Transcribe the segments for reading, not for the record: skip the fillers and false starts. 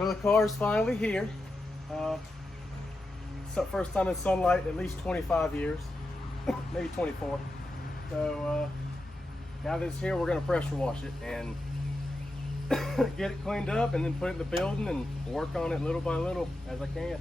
So the car's finally here. It's the first time in sunlight in at least 25 years, maybe 24. So now that it's here, we're gonna pressure wash it and get it cleaned up and then put it in the building and work on it little by little as I can.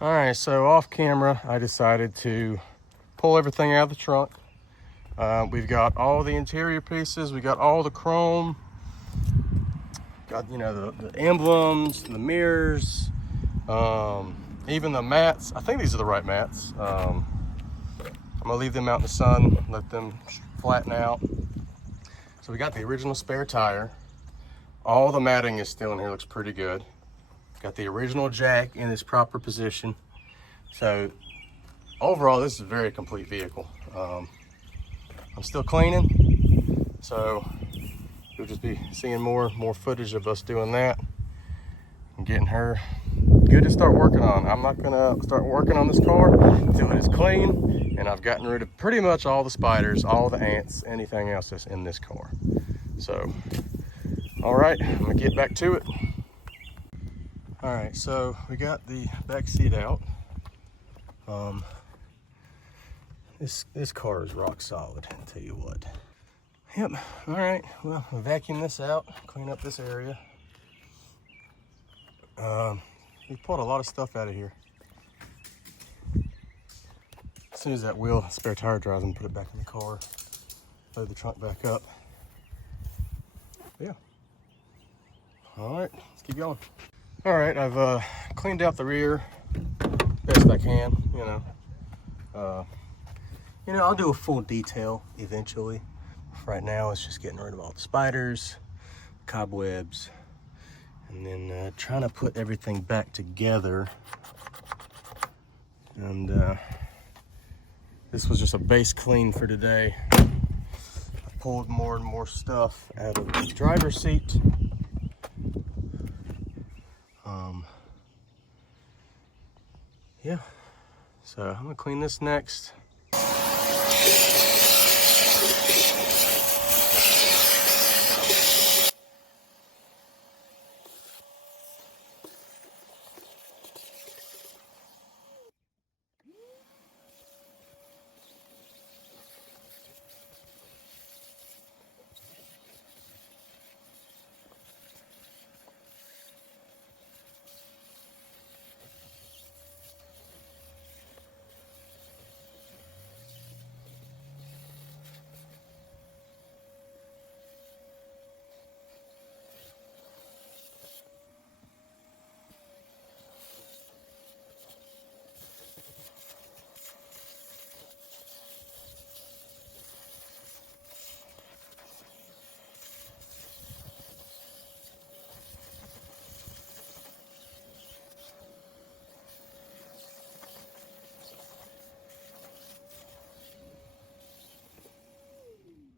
All right, so off camera, I decided to pull everything out of the trunk. We've got all the interior pieces, we got all the chrome, got, you know, the emblems, the mirrors, even the mats. I think these are the right mats. I'm gonna leave them out in the sun, let them flatten out. So we got the original spare tire. All the matting is still in here, looks pretty good. Got the original jack in its proper position. So overall, this is a very complete vehicle. I'm still cleaning, so you'll just be seeing more footage of us doing that and getting her good to start working on. I'm not gonna start working on this car until it is clean and I've gotten rid of pretty much all the spiders, all the ants, anything else that's in this car. So, all right, I'm gonna get back to it. All right, so we got the back seat out. This car is rock solid, I'll tell you what. Yep, all right, well, I'll vacuum this out, clean up this area. We pulled a lot of stuff out of here. As soon as that spare tire dries, I'm gonna put it back in the car, load the trunk back up. Yeah. All right, let's keep going. All right, I've cleaned out the rear best I can, you know. I'll do a full detail eventually. Right now, it's just getting rid of all the spiders, cobwebs, and then trying to put everything back together. And this was just a base clean for today. I pulled more and more stuff out of the driver's seat. Yeah, so I'm gonna clean this next.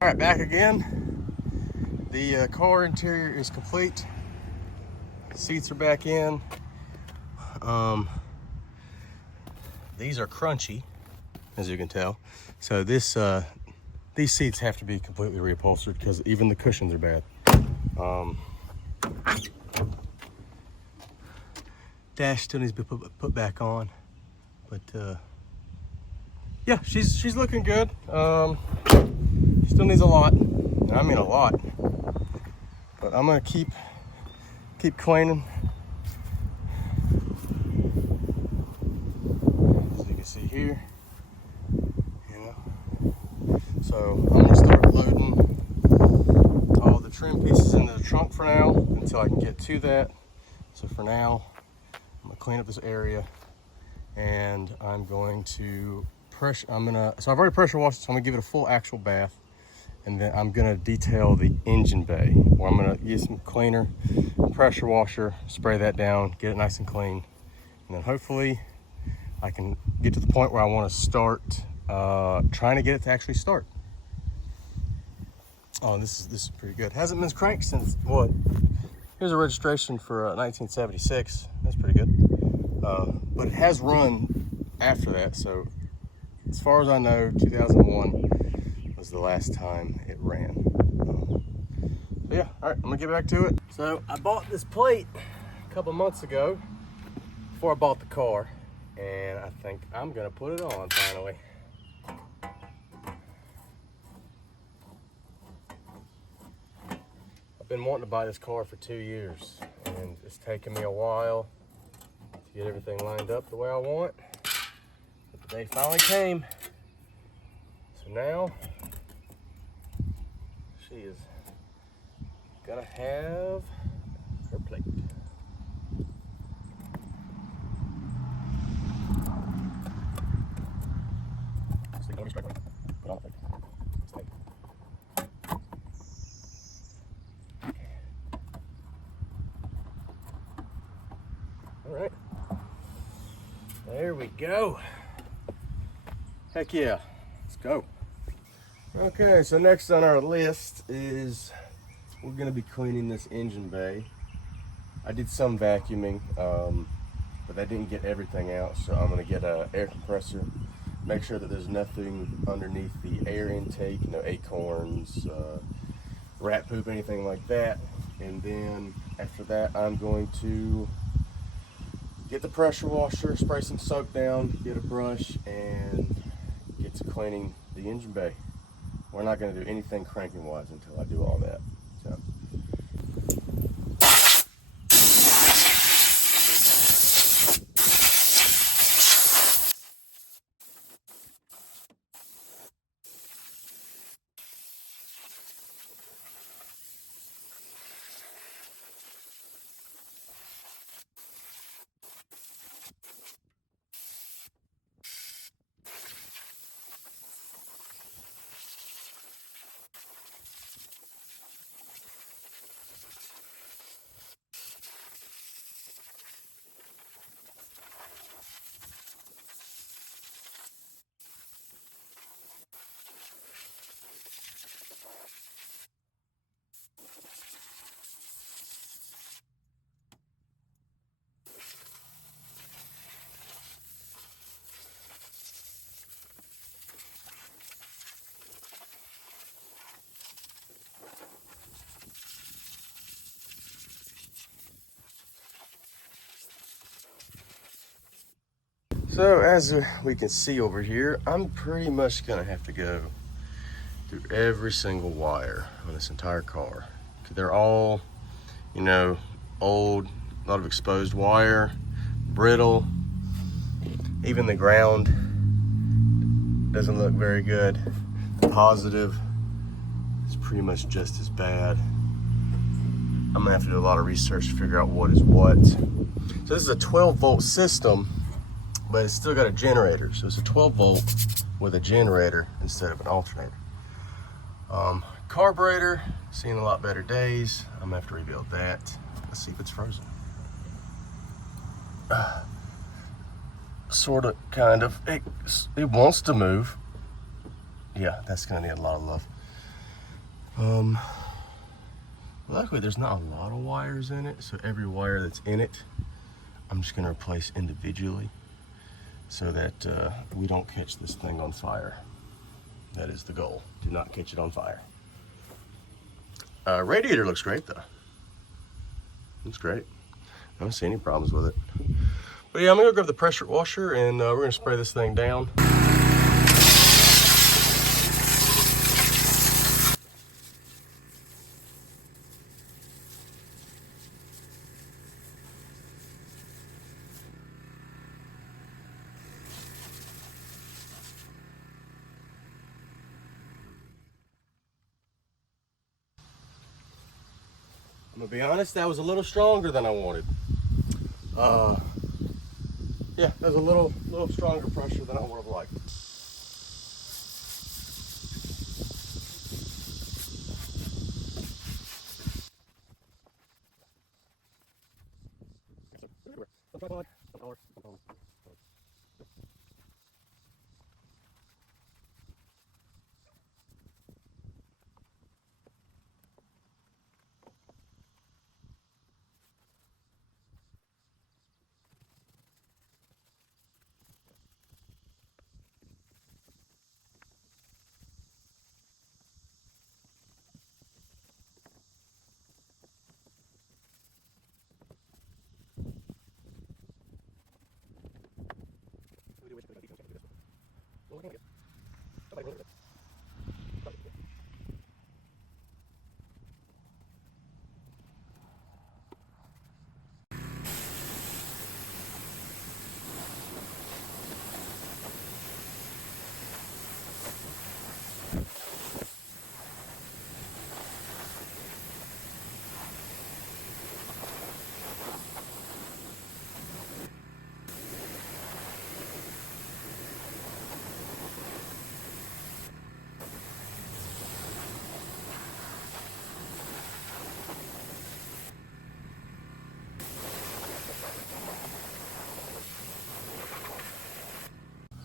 All right, back again. The car interior is complete. Seats are back in. These are crunchy, as you can tell. So these seats have to be completely reupholstered because even the cushions are bad. Dash still needs to be put back on, but yeah, she's looking good. Still needs a lot, and I mean a lot, but I'm gonna keep cleaning. As you can see here, so I'm gonna start loading all the trim pieces into the trunk for now until I can get to that. So for now, I'm gonna clean up this area, and I'm going to so I've already pressure washed it, so I'm gonna give it a full actual bath. And then I'm gonna detail the engine bay, where I'm gonna use some cleaner, pressure washer, spray that down, get it nice and clean. And then hopefully I can get to the point where I wanna start trying to get it to actually start. Oh, this is pretty good. Hasn't been cranked since what? Here's a registration for 1976. That's pretty good. But it has run after that, so as far as I know, 2001 was the last time it ran. So yeah, all right, I'm gonna get back to it. So I bought this plate a couple months ago before I bought the car, and I think I'm gonna put it on finally. I've been wanting to buy this car for 2 years, and it's taken me a while get everything lined up the way I want. But the day finally came. So now she is gonna have her plate. So you're gonna be straight away. Put on the plate. Stay. All right. There we go. Heck yeah. Let's go. Okay, so next on our list is we're going to be cleaning this engine bay. I did some vacuuming, but I didn't get everything out, so I'm going to get an air compressor, make sure that there's nothing underneath the air intake, no acorns, rat poop, anything like that. And then after that, I'm going to get the pressure washer, spray some soap down, get a brush, and get to cleaning the engine bay. We're not going to do anything cranking wise until I do all that. So. So as we can see over here, I'm pretty much gonna have to go through every single wire on this entire car. They're all, you know, old, a lot of exposed wire, brittle. Even the ground doesn't look very good. The positive is pretty much just as bad. I'm gonna have to do a lot of research to figure out what is what. So this is a 12-volt system, but it's still got a generator. So it's a 12-volt with a generator instead of an alternator. Carburetor, seen a lot better days. I'm gonna have to rebuild that. Let's see if it's frozen. Sort of, kind of. It wants to move. Yeah, that's gonna need a lot of love. Luckily there's not a lot of wires in it, so every wire that's in it, I'm just gonna replace individually so that we don't catch this thing on fire. That is the goal, do not catch it on fire. Radiator looks great though. Looks great. I don't see any problems with it. But yeah, I'm gonna go grab the pressure washer and we're gonna spray this thing down. I'm gonna be honest, that was a little stronger than I wanted. Yeah, that was a little stronger pressure than I would have liked.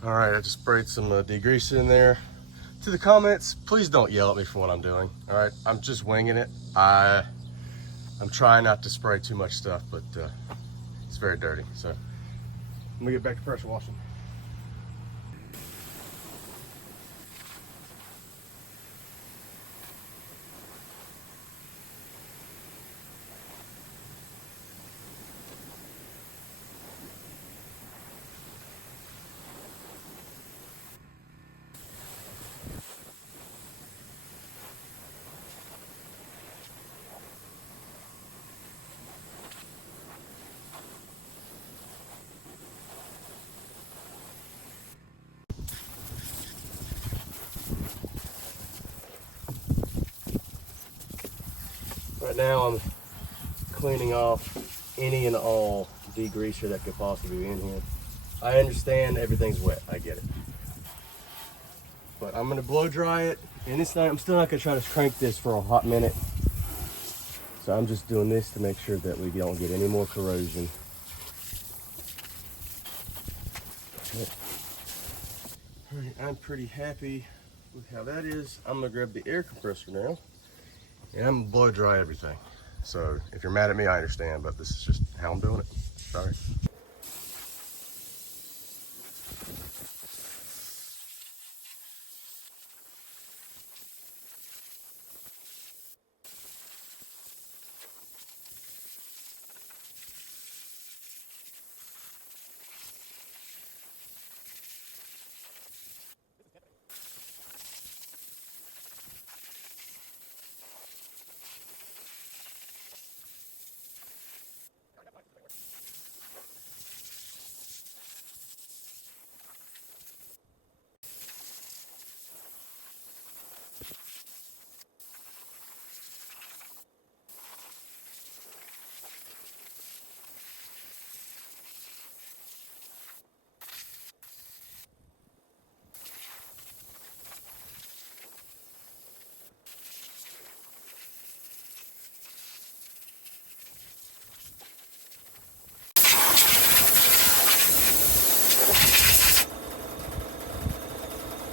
All right, I just sprayed some degreaser in there. To the comments, please don't yell at me for what I'm doing. All right, I'm just winging it. I'm trying not to spray too much stuff, but it's very dirty. So I'm gonna get back to pressure washing. Right now I'm cleaning off any and all degreaser that could possibly be in here. I understand everything's wet, I get it. But I'm gonna blow dry it, and I'm still not gonna try to crank this for a hot minute. So I'm just doing this to make sure that we don't get any more corrosion. Okay. All right, I'm pretty happy with how that is. I'm gonna grab the air compressor now, and I'm gonna blow dry everything. So if you're mad at me, I understand, but this is just how I'm doing it. Sorry.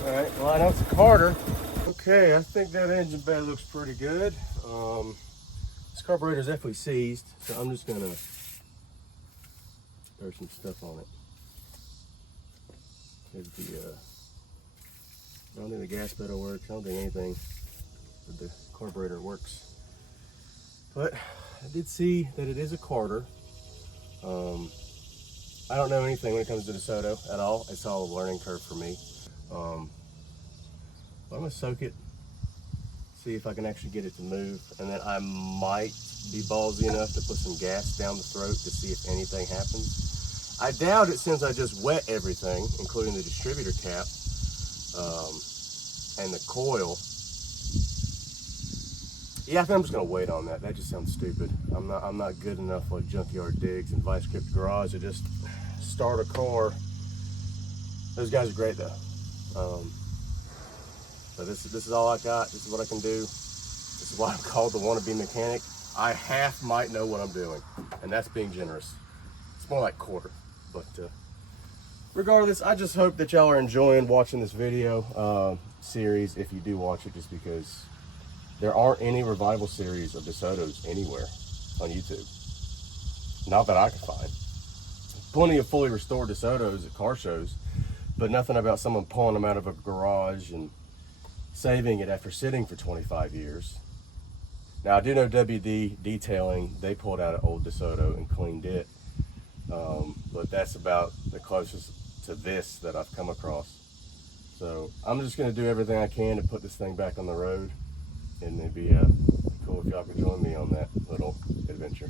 All right, well, I know it's a Carter. Okay, I think that engine bay looks pretty good. This carburetor is definitely seized, so I'm just gonna throw some stuff on it. Here's the, I don't think the gas pedal works. I don't think anything with the carburetor works. But I did see that it is a Carter. I don't know anything when it comes to DeSoto at all. It's all a learning curve for me. I'm gonna soak it, see if I can actually get it to move, and then I might be ballsy enough to put some gas down the throat to see if anything happens. I doubt it since I just wet everything, including the distributor cap and the coil. Yeah, I think I'm just gonna wait on that. That just sounds stupid. I'm not good enough like Junkyard Digs and Vice Grip Garage to just start a car. Those guys are great though. So this is all I got. This is what I can do. This is why I'm called the wannabe mechanic. I half might know what I'm doing, and that's being generous. It's more like quarter, but regardless, I just hope that y'all are enjoying watching this video series. If you do watch it, just because there aren't any revival series of DeSotos anywhere on YouTube. Not that I can find. Plenty of fully restored DeSotos at car shows, but nothing about someone pulling them out of a garage and saving it after sitting for 25 years. Now I do know WD Detailing, they pulled out an old DeSoto and cleaned it, but that's about the closest to this that I've come across. So I'm just going to do everything I can to put this thing back on the road, and it'd be cool if y'all could join me on that little adventure.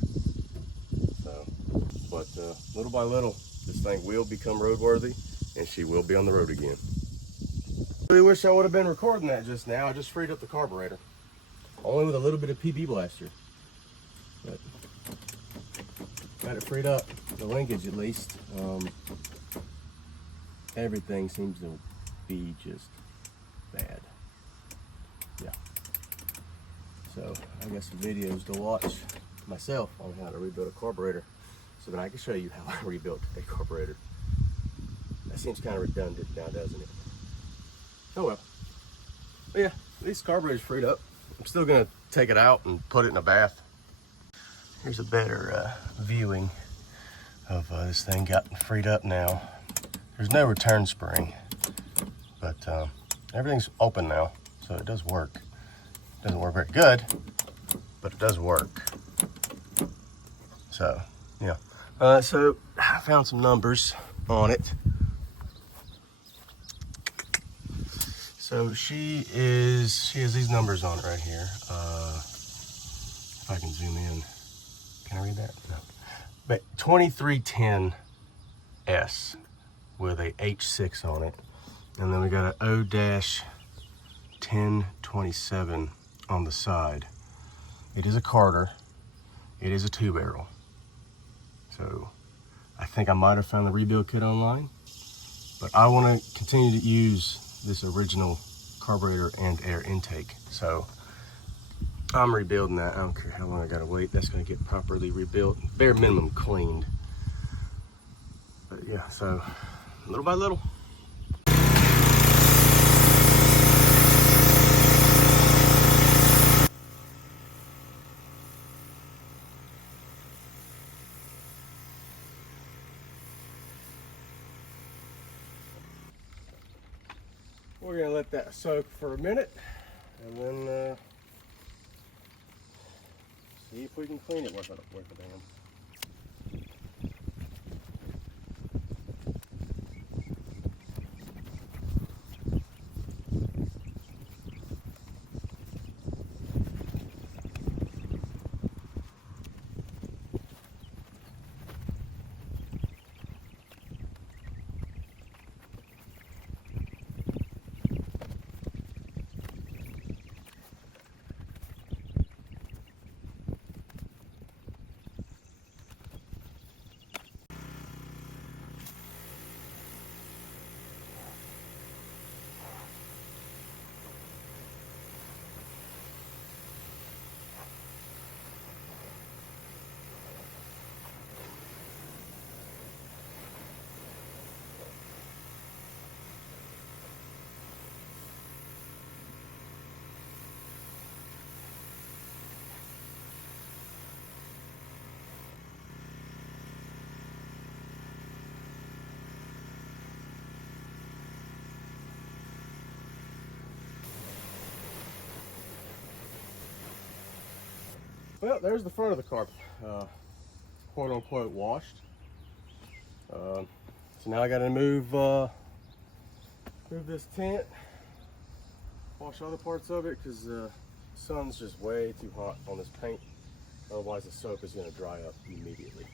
So, but little by little, this thing will become roadworthy, and she will be on the road again. I really wish I would have been recording that just now. I just freed up the carburetor, only with a little bit of PB blaster, but got it freed up, the linkage at least. Everything seems to be just bad. Yeah, so I got some videos to watch myself on how to rebuild a carburetor, so that I can show you how I rebuilt a carburetor. That seems kind of redundant now, doesn't it? Oh well. But yeah, these carburetors freed up. I'm still gonna take it out and put it in a bath. Here's a better viewing of this thing gotten freed up now. There's no return spring, but everything's open now, so it does work. It doesn't work very good, but it does work. So, yeah. So I found some numbers on it. So she has these numbers on it right here. If I can zoom in, can I read that? No. But 2310S with a H6 on it. And then we got an O-1027 on the side. It is a Carter. It is a 2-barrel. So I think I might have found the rebuild kit online, but I want to continue to use this original carburetor and air intake. So I'm rebuilding that. I don't care how long I gotta wait. That's gonna get properly rebuilt, bare minimum cleaned. But yeah, so little by little. We're gonna let that soak for a minute and then see if we can clean it worth a damn. Well, there's the front of the car, quote unquote washed. So now I got to move this tent, wash other parts of it because the sun's just way too hot on this paint. Otherwise, the soap is going to dry up immediately.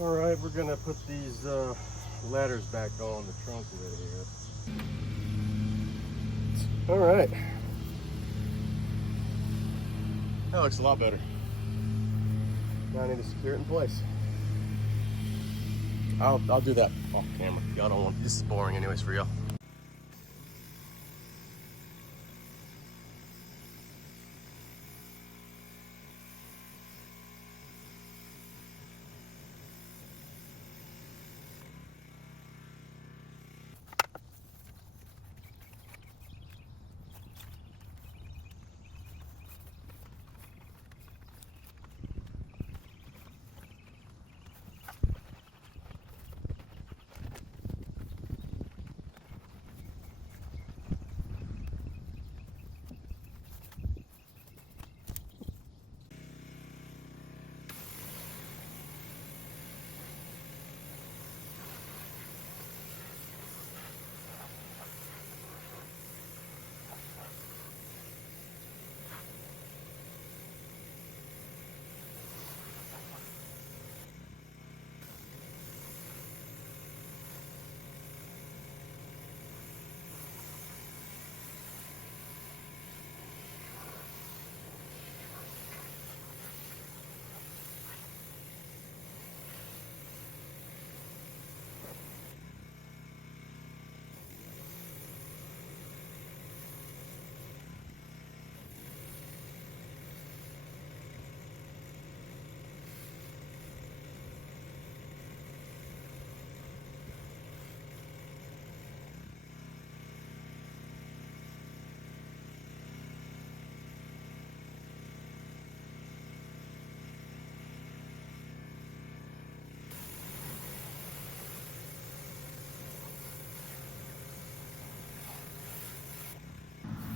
All right, we're gonna put these ladders back on the trunk of it here. All right. That looks a lot better. Now I need to secure it in place. I'll do that off camera. Y'all don't want, this is boring anyways for y'all.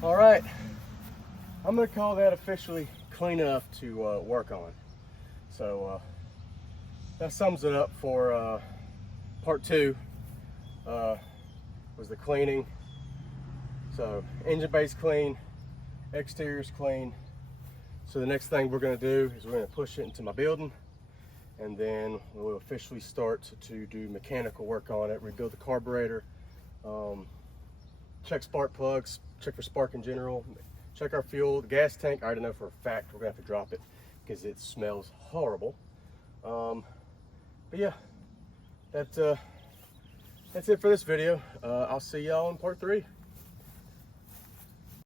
All right, I'm gonna call that officially clean enough to work on. So that sums it up for part 2, was the cleaning. So engine bay's clean, exterior's clean. So the next thing we're gonna do is we're gonna push it into my building, and then we'll officially start to do mechanical work on it, rebuild the carburetor, check spark plugs, check for spark in general, check our fuel, the gas tank. I already know for a fact we're gonna have to drop it because it smells horrible. But yeah, that's it for this video. I'll see y'all in part 3.